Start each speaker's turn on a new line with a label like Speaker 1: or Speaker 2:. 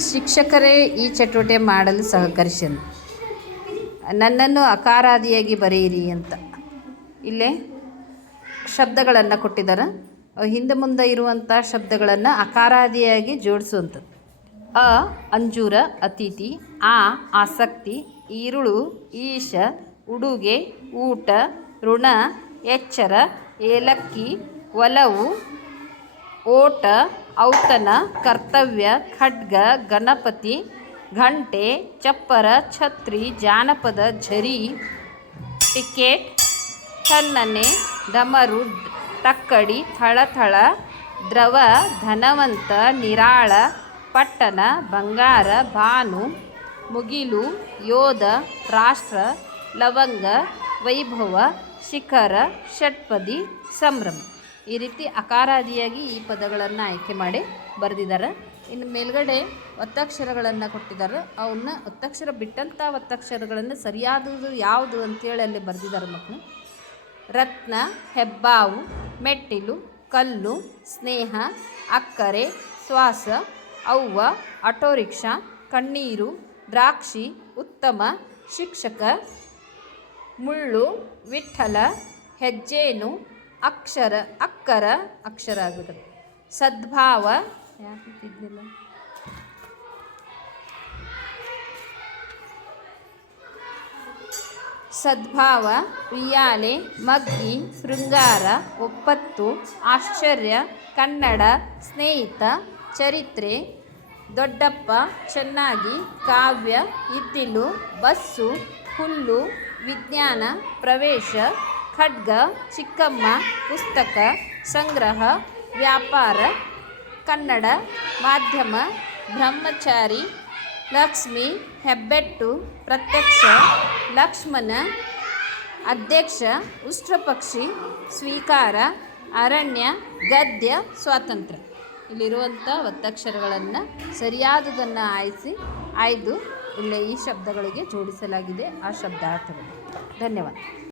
Speaker 1: ಶಿಕ್ಷಕರೇ ಈ ಚಟುವಟಿಕೆ ಮಾಡಲು ಸಹಕರಿಸಲು ನನ್ನನ್ನು ಅಕಾರಾದಿಯಾಗಿ ಬರೆಯಿರಿ ಅಂತ. ಇಲ್ಲೇ ಶಬ್ದಗಳನ್ನು ಕೊಟ್ಟಿದ್ದಾರೆ. ಹಿಂದೆ ಮುಂದೆ ಇರುವಂಥ ಶಬ್ದಗಳನ್ನು ಅಕಾರಾದಿಯಾಗಿ ಜೋಡಿಸುವಂಥದ್ದು. ಅ, ಅಂಜೂರ, ಅತಿಥಿ, ಆ, ಆಸಕ್ತಿ, ಈರುಳು, ಈಶ, ಉಡುಗೆ, ಊಟ, ಋಣ, ಎಚ್ಚರ, ಏಲಕ್ಕಿ, ಒಲವು, ಓಟ ಔತಣ ಕರ್ತವ್ಯ, ಖಡ್ಗ, ಗಣಪತಿ, ಘಂಟೆ, ಚಪ್ಪರ, ಛತ್ರಿ, ಜಾನಪದ, ಝರಿ, ಟಿಕೆಟ್ ತನ್ನನೆ ಡಮರು, ತಕ್ಕಡಿ, ಥಳಥಳ, ದ್ರವ, ಧನವಂತ, ನಿರಾಳ, ಪಟ್ಟಣ, ಬಂಗಾರ ಭಾನು ಮುಗಿಲು, ಯೋಧ, ರಾಷ್ಟ್ರ, ಲವಂಗ, ವೈಭವ, ಶಿಖರ, ಷಟ್ಪದಿ, ಸಂಭ್ರಮ. ಈ ರೀತಿ ಅಕಾರಾದಿಯಾಗಿ ಈ ಪದಗಳನ್ನು ಆಯ್ಕೆ ಮಾಡಿ ಬರೆದಿದ್ದಾರೆ. ಇನ್ನು ಮೇಲ್ಗಡೆ ಒತ್ತಕ್ಷರಗಳನ್ನು ಕೊಟ್ಟಿದ್ದಾರೆ. ಅವನ್ನ ಒತ್ತಕ್ಷರ ಬಿಟ್ಟಂಥ ಒತ್ತಕ್ಷರಗಳನ್ನು ಸರಿಯಾದದು ಯಾವುದು ಅಂತೇಳಿ ಅಲ್ಲಿ ಬರೆದಿದ್ದಾರೆ ಮಕ್ಕಳು. ರತ್ನ, ಹೆಬ್ಬಾವು, ಮೆಟ್ಟಿಲು, ಕಲ್ಲು, ಸ್ನೇಹ, ಅಕ್ಕರೆ, ಶ್ವಾಸ, ಅವ್ವ ಆಟೋ ರಿಕ್ಷಾ ಕಣ್ಣೀರು, ದ್ರಾಕ್ಷಿ, ಉತ್ತಮ, ಶಿಕ್ಷಕ, ಮುಳ್ಳು, ವಿಠಲ, ಹೆಜ್ಜೇನು ಅಕ್ಷರ ಅಕ್ಕರ ಅಕ್ಷರ ಆಗ್ಬಿಡುತ್ತೆ ಸದ್ಭಾವ ಯಾಕೆ ಇದ್ದಿಲ್ಲ ಸದ್ಭಾವ ಉಯ್ಯಾಲೆ ಮಗ್ಗಿ ಶೃಂಗಾರ ಒಪ್ಪತ್ತು ಆಶ್ಚರ್ಯ ಕನ್ನಡ ಸ್ನೇಹಿತ ಚರಿತ್ರೆ ದೊಡ್ಡಪ್ಪ ಚೆನ್ನಾಗಿ ಕಾವ್ಯ ಇದ್ದಿಲು ಬಸ್ಸು ಹುಲ್ಲು ವಿಜ್ಞಾನ ಪ್ರವೇಶ ಖಡ್ಗ, ಚಿಕ್ಕಮ್ಮ, ಪುಸ್ತಕ, ಸಂಗ್ರಹ, ವ್ಯಾಪಾರ, ಕನ್ನಡ, ಮಾಧ್ಯಮ, ಬ್ರಹ್ಮಚಾರಿ, ಲಕ್ಷ್ಮಿ, ಹೆಬ್ಬೆಟ್ಟು, ಪ್ರತ್ಯಕ್ಷ, ಲಕ್ಷ್ಮಣ, ಅಧ್ಯಕ್ಷ, ಉಷ್ಟ್ರಪಕ್ಷಿ, ಸ್ವೀಕಾರ, ಅರಣ್ಯ, ಗದ್ಯ, ಸ್ವಾತಂತ್ರ್ಯ. ಇಲ್ಲಿರುವಂಥ ಒತ್ತಕ್ಷರಗಳನ್ನು ಸರಿಯಾದುದನ್ನು ಆಯಿಸಿ, ಆಯ್ದು ಇಲ್ಲಿ ಈ ಶಬ್ದಗಳಿಗೆ ಜೋಡಿಸಲಾಗಿದೆ ಆ ಶಬ್ದಾರ್ಥಗಳು. ಧನ್ಯವಾದ.